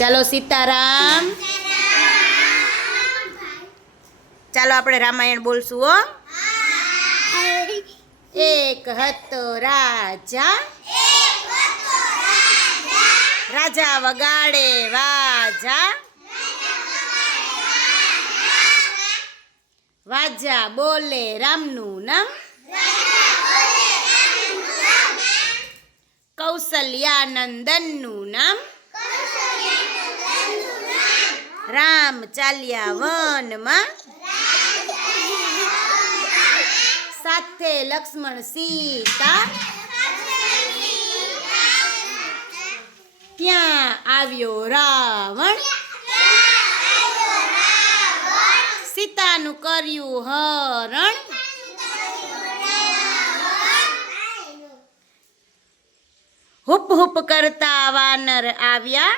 ચાલો સીતારામ. ચાલો આપણે રામાયણ બોલશું હો. એક હતો રાજા. રાજા વગાડે વાજા. વાજા બોલે રામનું નામ. કૌશલ્યાનંદનનું નામ. રામ ચાલ્યા વનમાં સાથે લક્ષ્મણ સીતા ત્યાં આવ્યો રાવણ. સીતાનું કર્યું હરણ. હુપ હુપ કરતા વાનર આવ્યા.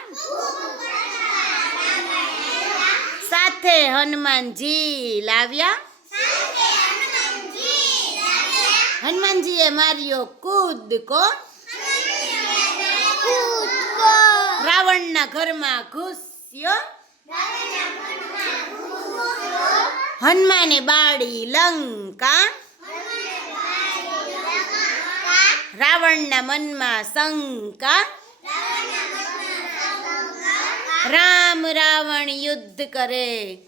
સાથે હનુમાનજી લાવ્યા? હનુમાનજીએ માર્યો કૂદકો. રાવણના ઘરમાં ઘૂસ્યો. હનુમાને બાળી લંકા. રાવણના મનમાં શંકા. રામ રાવણ યુદ્ધ કરે.